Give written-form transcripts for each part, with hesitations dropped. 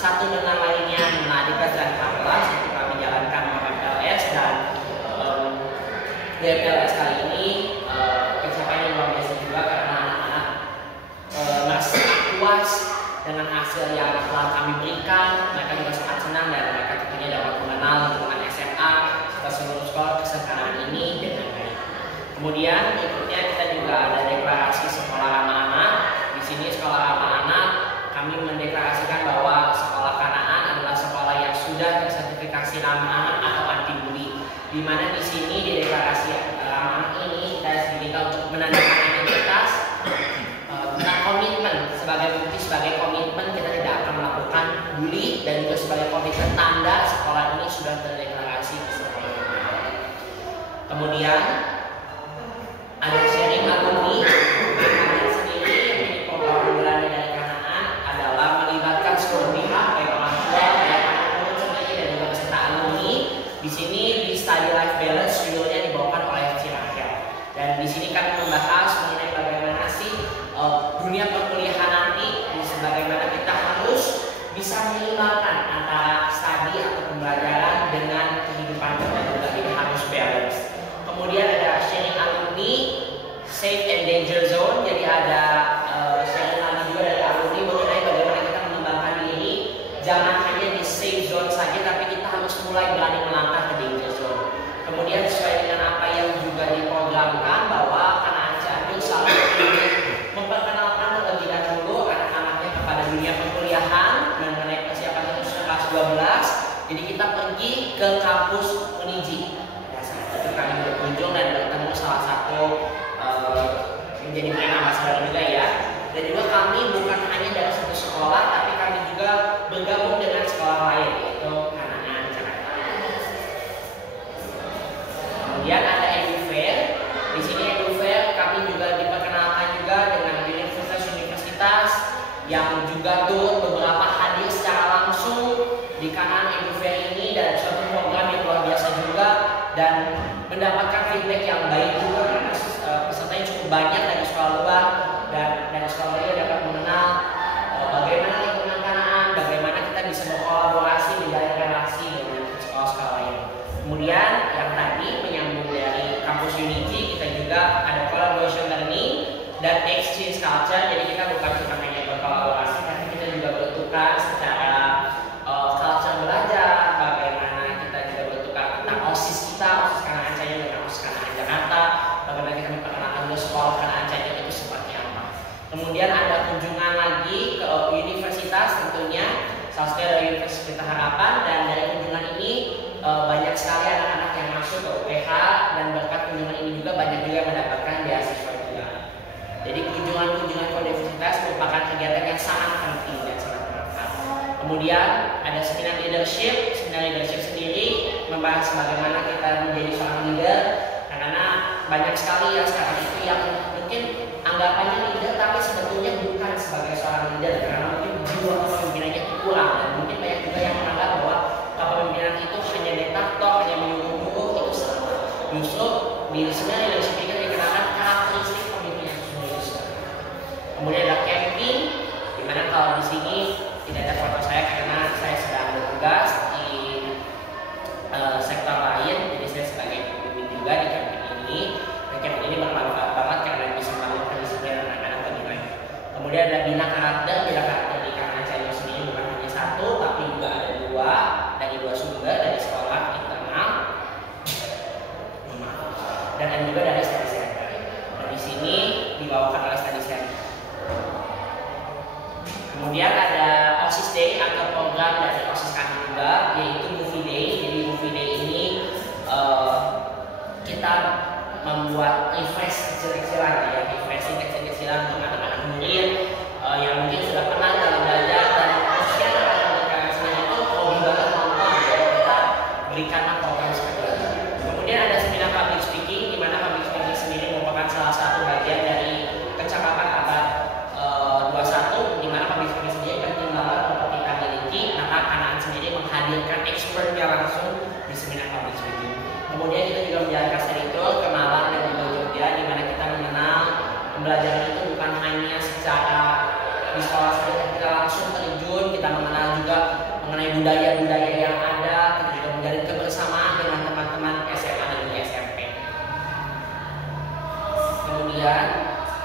satu dengan lainnya. Nah, di pelajaran 14 itu kami jalankan PLS dan di PLS kali ini pencapaian yang luar biasa juga karena anak-anak merasa puas dengan hasil yang telah kami berikan. Mereka juga sangat senang dan mereka tentunya dapat mengenal lingkungan SMA serta seluruh sekolah kesetaraan ini dengan baik. Kemudian berikutnya kita juga ada deklarasi sekolah ramah anak. Di sini sekolah ramah anak kami mendeklarasikan bahwa sekolah Kanaan adalah sekolah yang sudah tersertifikasi ramah anak atau anti bully. Di mana di sini di deklarasi ramah anak ini kita diminta untuk menandatangani identitas tentang komitmen sebagai komitmen kita tidak akan melakukan bully dan juga sebagai komitmen tanda sekolah ini sudah terdeklarasi di sekolah. Kemudian ada sharing alumni. Kalian sendiri yang menjadi program unggulannya dari Kanaan adalah melibatkan seluruh pihak, baik orang tua, baik anak murid sendiri dan juga peserta alumni. Di sini di Study Life Balance judulnya dibawakan oleh Cirahel. Dan di sini kami membahas mengenai bagaimana sih dunia perkuliahan nanti, bagaimana kita harus bisa menyeimbangkan antara studi atau pembelajaran dengan kehidupan kita juga, ini harus balance. Kemudian ada sharing alumni, safe and danger zone. Jadi ada sharing lagi juga dari alumni mengenai bagaimana kita mengembangkan diri, jangan hanya di safe zone saja, tapi kita harus mulai berani melangkah ke danger zone. Kemudian sesuai dengan apa yang juga diprogramkan bahwa Kanaan Cianjur selalu memperkenalkan terlebih dahulu anak-anaknya kepada dunia perkuliahan dan mengenai persiapan itu sudah kelas 12. Jadi kita pergi ke kampus Uniji. Ya, saat itu kami berkunjung dan bertemu salah satu menjadi brand ambassador juga ya. Dan juga kami bukan hanya dari satu sekolah, tapi kami juga bergabung dengan sekolah lain, yaitu Kanaan Jakarta. Kemudian ada Edu Fair. Di sini Edu Fair kami juga diperkenalkan juga dengan universitas yang juga turut beberapa hadir secara langsung di Kanaan Edu Fair ini, dan suatu program yang luar biasa juga dan mendapatkan feedback yang baik juga karena pesertanya cukup banyak dari sekolah luar, dan dari sekolah luar dapat mengenal bagaimana lingkungan Kanaan, bagaimana kita bisa berkolaborasi di dalam relasi dengan sekolah-sekolah lain. Kemudian yang tadi menyambung dari kampus Uniji, kita juga ada collaboration learning dan exchange culture. Jadi kita bukan cuma hanya berkolaborasi, tapi kita juga bertukar secara culture belajar, bagaimana kita juga bertukar tentang OSIS kita, OSIS Kanaan Cianjur dengan OSIS Kanaan Jakarta, bagaimana kita memperkenalkan dulu sekolah Kanaan Cianjur itu seperti apa. Kemudian ada kunjungan lagi ke universitas tentunya, salah satunya dari Universitas Pelita Harapan, dan dari kunjungan ini banyak sekali anak-anak yang masuk ke UPH, dan berkat kunjungan ini juga banyak juga mendapatkan beasiswa juga. Jadi kunjungan-kunjungan ke universitas merupakan kegiatan yang sangat penting dan sangat bermanfaat. Kemudian ada seminar leadership. Seminar leadership sendiri membahas bagaimana kita menjadi seorang leader, karena banyak sekali ya sekarang itu yang mungkin anggapannya leader tapi sebetulnya bukan sebagai seorang leader, karena mungkin jiwa kepemimpinannya itu kurang, dan mungkin banyak juga yang menganggap bahwa kepemimpinan itu hanya diktator, hanya menyuruh-nyuruh, itu salah. Justru di seminar leadership ini dikenalkan karakteristik pemimpin yang sesungguhnya. Kemudian ada camping, dimana kalau di sini tidak ada foto saya karena saya sedang bertugas di sektor lain, jadi saya sebagai pemimpin juga di camping ini. Dan camping ini bermanfaat banget karena bisa melakukan disiplin anak-anak lebih baik. Kemudian ada bina karakter di Kanaan Cianjur sendiri bukan hanya satu, tapi juga ada dua dari dua sumber, dari sekolah internal dan ada juga dari study center. Dan di sini dibawakan oleh study center. Kemudian ada OSIS Day atau program dari OSIS kami juga, yaitu Movie Day. Jadi Movie Day ini kita membuat refresh kecil-kecilan ya, refreshing kecil-kecilan untuk anak-anak murid yang mungkin sudah pernah dalam belajar, dan khususnya anak-anak sendiri itu hobi banget nonton, jadi kita berikan program seperti itu. Kemudian ada seminar public speaking, di mana public speaking sendiri merupakan salah satu bagian dari kecakapan abad 21, di mana public speaking sendiri penting banget untuk kita miliki, maka Kanaan sendiri menghadirkan expertnya langsung di seminar public speaking. Kemudian kita juga menjalankan studi tour ke Malang dan juga Jogja, di mana kita mengenal pembelajaran itu bukan hanya secara di sekolah saja, kita langsung terjun, kita mengenal juga mengenai budaya-budaya yang ada, kita juga menjalin kebersamaan dengan teman-teman SMA dan juga SMP. Kemudian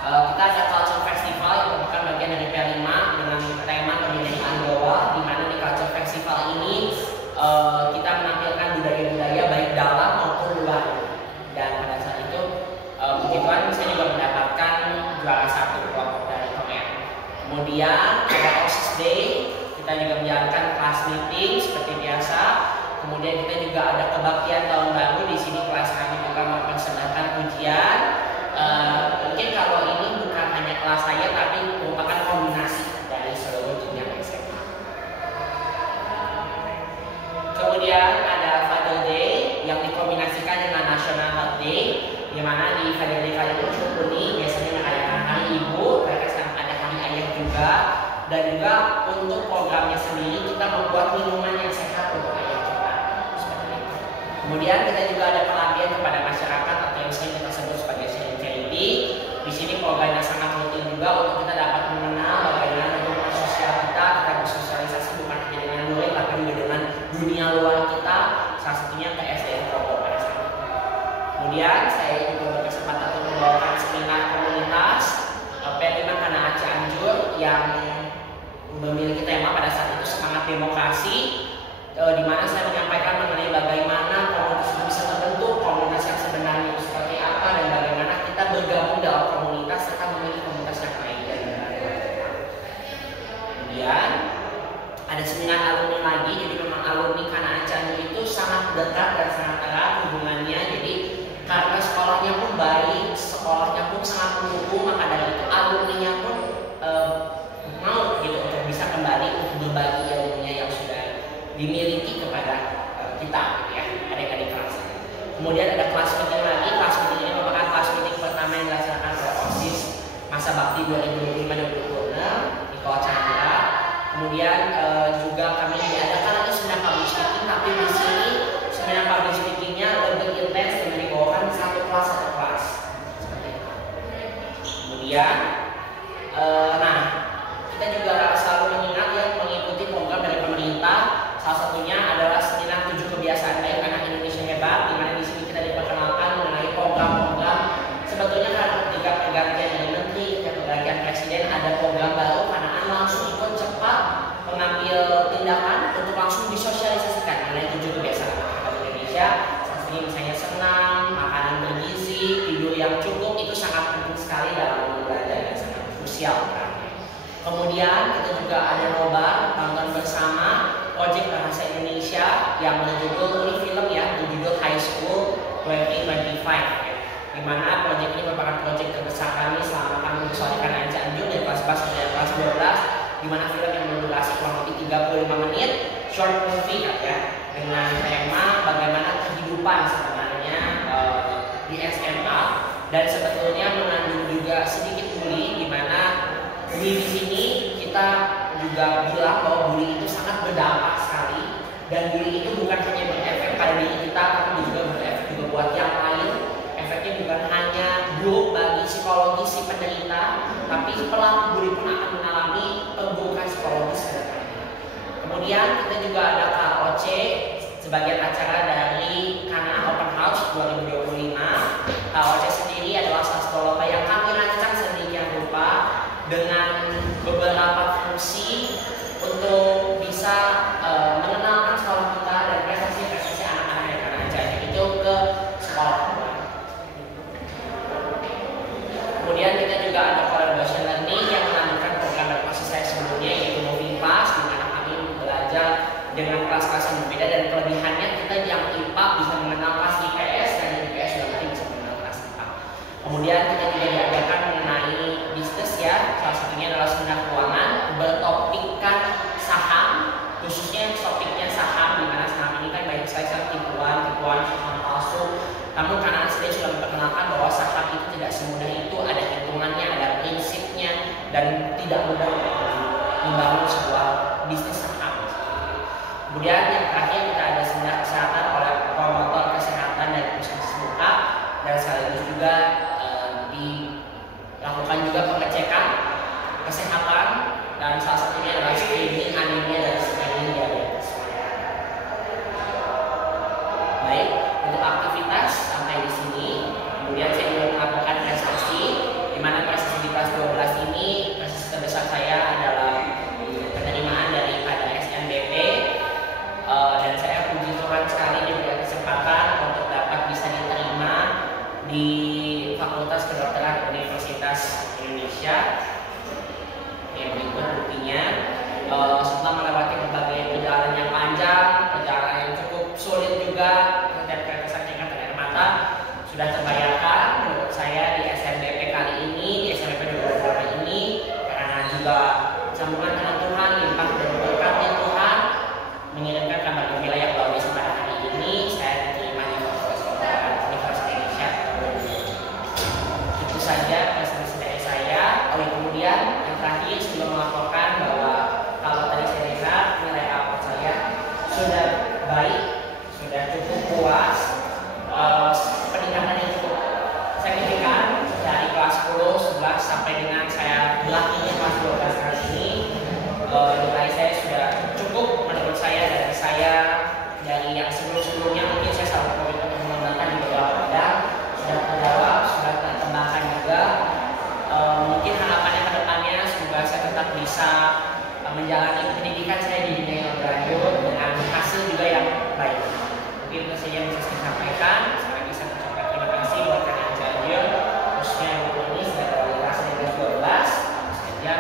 kita ada Culture Festival yang merupakan bagian dari P5 dengan tema Kebinekaan Goa, di mana di Culture Festival ini kita menampilkan budaya-budaya baik dalam maupun luar. Dan pada saat itu puji Tuhan saya juga mendapatkan juara 1 kelompok dari Korea. Kemudian ada OSIS Day, kita juga menjalankan class meeting seperti biasa. Kemudian kita juga ada kebaktian tahun baru, di sini kelas kami juga mempersembahkan ujian. Mungkin kalau ini bukan hanya kelas saya, tapi merupakan kombinasi dari seluruh jenjang SMA. Kemudian ada Father Day yang dikombinasikan dengan National Health Day, di mana di Father Day kali ini cukup unik, biasanya merayakan Hari Ibu, mereka sekarang ada Hari Ayah juga, dan juga untuk programnya sendiri kita membuat minuman yang sehat untuk ayah kita. Seperti itu. Kemudian kita juga ada pengabdian kepada masyarakat atau yang sering kita sebut sebagai sharing charity. Di sini programnya sangat penting juga untuk kita dapat mengenal bagaimana hubungan sosial kita bersosialisasi bukan hanya dengan luar, tapi juga dengan dunia luar kita, salah satunya ke SDN Kopo pada saat itu. Kemudian saya juga berkesempatan untuk membawakan seminar komunitas P5 Kana Cianjur yang memiliki tema pada saat itu semangat demokrasi, di mana saya menyampaikan mengenai bagaimana komunitas itu bisa terbentuk, komunitas yang sebenarnya seperti apa, dan bagaimana kita bergabung dalam komunitas serta memiliki komunitas yang baik dan benar. Kemudian ada seminar alumni lagi, jadi memang alumni Kana Cianjur itu sangat dekat dan sangat erat hubungannya. Jadi karena sekolahnya pun baik, sekolahnya pun sangat mendukung, maka dari itu alumninya pun mau gitu untuk bisa kembali untuk berbagi ilmunya yang sudah dimiliki kepada kita, ya, adik-adik kelas. Kemudian ada kelas meeting lagi. Kelas meeting ini merupakan kelas meeting pertama yang dilaksanakan oleh OSIS masa bakti 2025-2026 di Kota Chandra. Kemudian juga kami diadakan lagi seminar public speaking, tapi di sini seminar public speakingnya lebih intens dengan dibawakan satu kelas. Kemudian kita juga selalu mengingat yang mengikuti program dari pemerintah. Salah satunya adalah seminar 7 kebiasaan baik anak Indonesia hebat, di mana di sini kita diperkenalkan mengenai program-program. Sebetulnya karena ketika pergantian dari menteri, ketika pergantian presiden, ada program baru, karena langsung ikut cepat mengambil tindakan untuk langsung disosialisasikan mengenai 7 kebiasaan anak Indonesia. Saat ini misalnya senam, makanan bergizi, tidur yang cukup, itu sangat penting sekali dalam belajar dan sangat krusial. Kemudian kita juga ada nobar nonton bersama proyek bahasa Indonesia yang berjudul, ini film ya, berjudul High School 2025, di mana proyek ini merupakan proyek terbesar kami selama kami bersama Kana Cianjur dari kelas 4 sampai kelas 12, di mana film yang berdurasi kurang lebih 35 menit, short movie ya, dengan tema bagaimana kehidupan sebenarnya di SMA, dan sebetulnya mengandung juga sedikit bully, di mana bully di sini kita juga bilang bahwa bully itu sangat berdampak sekali, dan bully itu bukan hanya berefek pada diri kita, tapi juga berefek juga buat yang lain. Efeknya bukan hanya buruk bagi psikologi si penderita, tapi pelaku bully pun akan mengalami perburukan psikologis ke depannya. Kemudian kita juga ada KOC, sebagian acara dari Kana Open House 2025. KOC sendiri adalah satu lomba yang kami rancang sedemikian rupa dengan beberapa fungsi untuk bisa mengenalkan sekolah kita dan prestasi-prestasi anak-anak yang Kana Cianjur itu ke sekolah. Kemudian kita juga ada collaboration learning yang melanjutkan program dari posisi saya sebelumnya, yaitu Moving Class, di mana kami belajar dengan kelas-kelas yang berbeda, dan kelebihannya kita yang IPA bisa mengenal kelas IPS, dan IPS juga nanti bisa mengenal kelas IPA. Kemudian kita juga diajarkan mengenai bisnis ya, salah satunya adalah seminar keuangan bertopikkan saham, khususnya topiknya saham, di mana saham ini kan banyak sekali tipuan saham palsu. Namun karena saya sudah memperkenalkan bahwa saham itu tidak semudah itu, ada hitungannya, ada prinsipnya, dan tidak mudah membangun sebuah bisnis saham. Kemudian yang terakhir kita ada seminar kesehatan oleh promotor kesehatan dari Puskesmas Muka, dan sekaligus juga dilakukan juga pengecekan kesehatan, dan salah satunya adalah screening anemia dan screening diabetes. menjalani pendidikan saya di dunia yang graduate dengan hasil juga yang baik. Mungkin itu saja yang bisa saya sampaikan. Sekali lagi saya ucapkan terima kasih buat kalian yang hadir, khususnya yang ini sudah kualitas 12 saja.